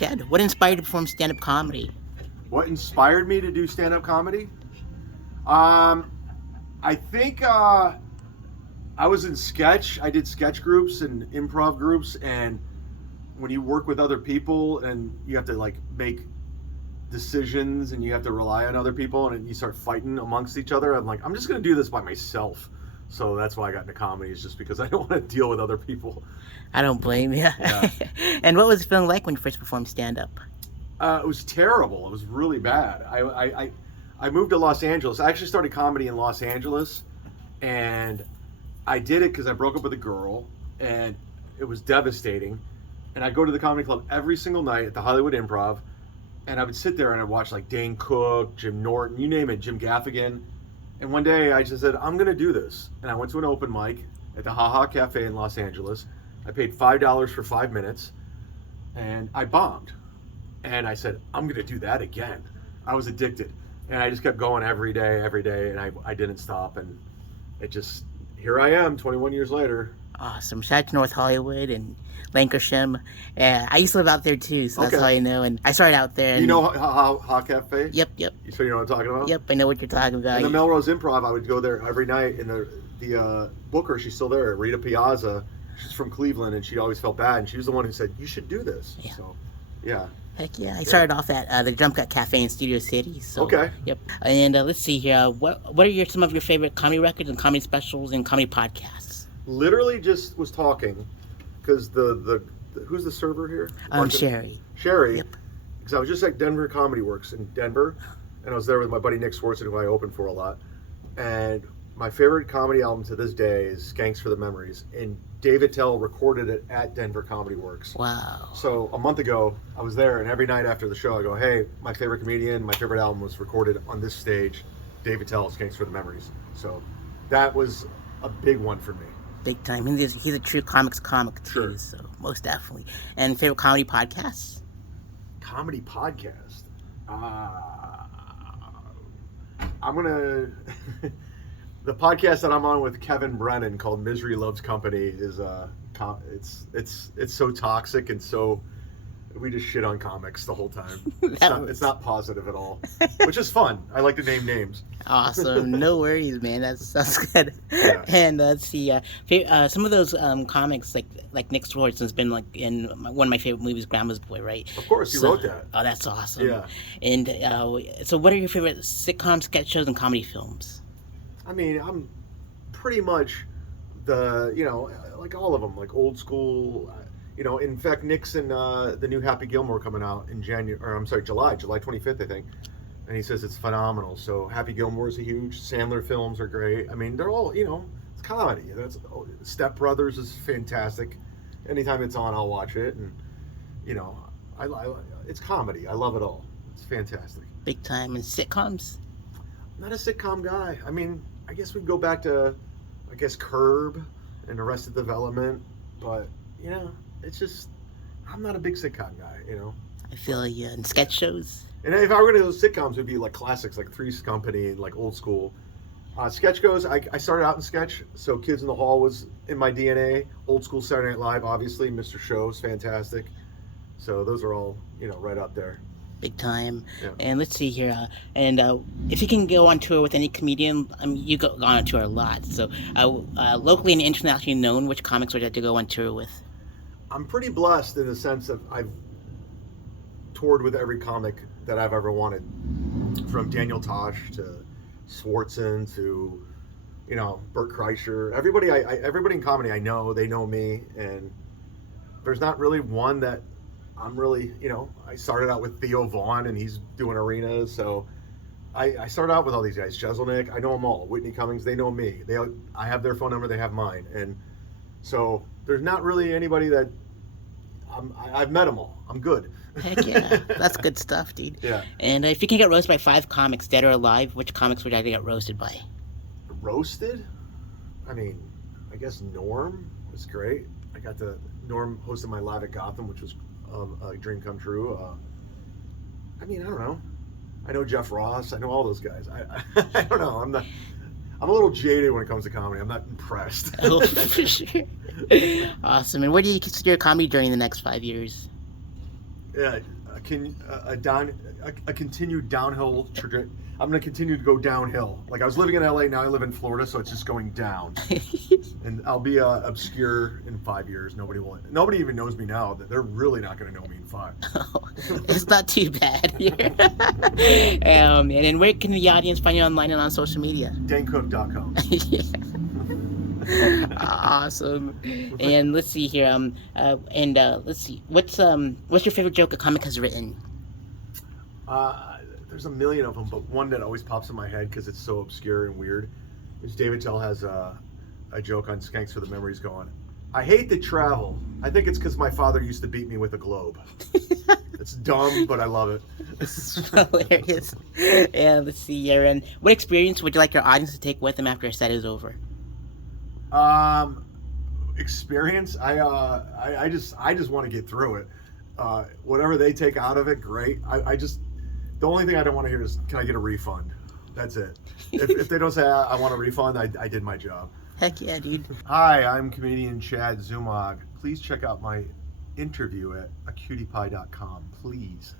Chad, what inspired you to perform stand-up comedy? What inspired me to do stand-up comedy? Um, I think I was in sketch. I did sketch groups and improv groups, and when you work with other people and you have to like make decisions and you have to rely on other people and you start fighting amongst each other, I'm like, I'm just gonna do this by myself. So that's why I got into comedy, is just because I don't want to deal with other people. I don't blame you. Yeah. And what was it feeling like when you first performed stand-up? It was terrible. It was really bad. I moved to Los Angeles. I actually started comedy in Los Angeles, and I did it because I broke up with a girl, and it was devastating. And I'd go to the comedy club every single night at the Hollywood Improv, and I would sit there and I'd watch like Dane Cook, Jim Norton, you name it, Jim Gaffigan. And one day I just said, I'm going to do this. And I went to an open mic at the Ha Ha Cafe in Los Angeles. I paid $5 for 5 minutes, and I bombed. And I said, I'm going to do that again. I was addicted. And I just kept going every day, and I didn't stop. And it just, here I am 21 years later. Awesome. Shout out to North Hollywood and Lancashire. I used to live out there too, so that's Okay. how I know. And I started out there. And, You know Ha Cafe? Yep. So you know what I'm talking about? Yep, I know what you're talking about. In the Melrose Improv, I would go there every night. And the booker, she's still there, Rita Piazza. She's from Cleveland, and she always felt bad. And she was the one who said, you should do this. Yeah. So, yeah. Heck yeah. I started off at the Jump Cut Cafe in Studio City. So, Okay. Yep. And let's see here. What are some of your favorite comedy records and comedy specials and comedy podcasts? Literally just was talking because the who's the server here? Sherry. Sherry. Yep. Because I was just at Denver Comedy Works in Denver, and I was there with my buddy Nick Swartzen, who I opened for a lot. And my favorite comedy album to this day is Skanks for the Memories, and David Tell recorded it at Denver Comedy Works. Wow. So a month ago, I was there, and every night after the show, I go, hey, my favorite comedian, my favorite album was recorded on this stage, David Tell, Skanks for the Memories. So that was a big one for me. Big time. He's a true comic too, Sure. so most definitely. And favorite comedy podcasts? Comedy podcast. I'm gonna the podcast that I'm on with Kevin Brennan called Misery Loves Company is it's so toxic and so we just shit on comics the whole time. It's not positive at all, which is fun. I like to name names. Awesome. No worries, man. That's good. Yeah. And let's see. Some of those comics, like Nick Swartzen's been like in one of my favorite movies, Grandma's Boy, right? Of course, you wrote that. Oh, that's awesome. Yeah. And so, what are your favorite sitcom sketch shows and comedy films? I mean, I'm pretty much like all of them, like old school. In fact, Nick's in the new Happy Gilmore coming out in July 25th, I think. And he says it's phenomenal. So Happy Gilmore is a huge. Sandler films are great. I mean, they're all, it's comedy. Step Brothers is fantastic. Anytime it's on, I'll watch it. And, it's comedy. I love it all. It's fantastic. Big time. And sitcoms? Not a sitcom guy. I mean, I guess we'd go back to, Curb and Arrested Development. But, it's just, I'm not a big sitcom guy, I feel you. And sketch shows? And if I were going to go sitcoms, it would be like classics, like Three's Company and like old school. Sketch goes, I started out in sketch, so Kids in the Hall was in my DNA. Old school Saturday Night Live, obviously. Mr. Show's fantastic. So those are all, right up there. Big time. Yeah. And let's see here. If you can go on tour with any comedian, you go on tour a lot. So locally and internationally known, which comics would you like to go on tour with? I'm pretty blessed in the sense of I've toured with every comic that I've ever wanted, from Daniel Tosh to Swartzen to, Bert Kreischer. Everybody in comedy I know, they know me, and there's not really one that I'm really, I started out with Theo Vaughn, and he's doing arenas, so I started out with all these guys. Jeselnik, I know them all. Whitney Cummings, they know me. I have their phone number, they have mine, and so there's not really anybody that I've met them all. I'm good. Heck yeah. That's good stuff, dude. Yeah. And if you can get roasted by 5 comics, dead or alive, which comics would you like to get roasted by? Roasted? I mean, I guess Norm was great. Norm hosted my Live at Gotham, which was a dream come true. I don't know. I know Jeff Ross. I know all those guys. I don't know. I'm a little jaded when it comes to comedy. I'm not impressed. Oh, for sure. Awesome. And where do you consider your comedy during the next 5 years? Yeah, a continued downhill trajectory. I'm going to continue to go downhill. Like I was living in LA, now I live in Florida, so it's just going down. And I'll be obscure in 5 years. Nobody even knows me now. They're really not going to know me in five. It's not too bad here. And where can the audience find you online and on social media? DaneCook.com. Yeah. Awesome. And let's see here. Let's see. What's your favorite joke a comic has written? There's a million of them, but one that always pops in my head because it's so obscure and weird is David Tell has a joke on Skanks for the Memories going, I hate to travel. I think it's because my father used to beat me with a globe. It's dumb, but I love it. It's hilarious. Yeah, let's see here. And what experience would you like your audience to take with them after a set is over? Experience. I just want to get through it. Whatever they take out of it, great. The only thing I don't want to hear is, can I get a refund? That's it. If they don't say I want a refund, I did my job. Heck yeah, dude. Hi, I'm comedian Chad Zumock. Please check out my interview at acutiepie.com. Please.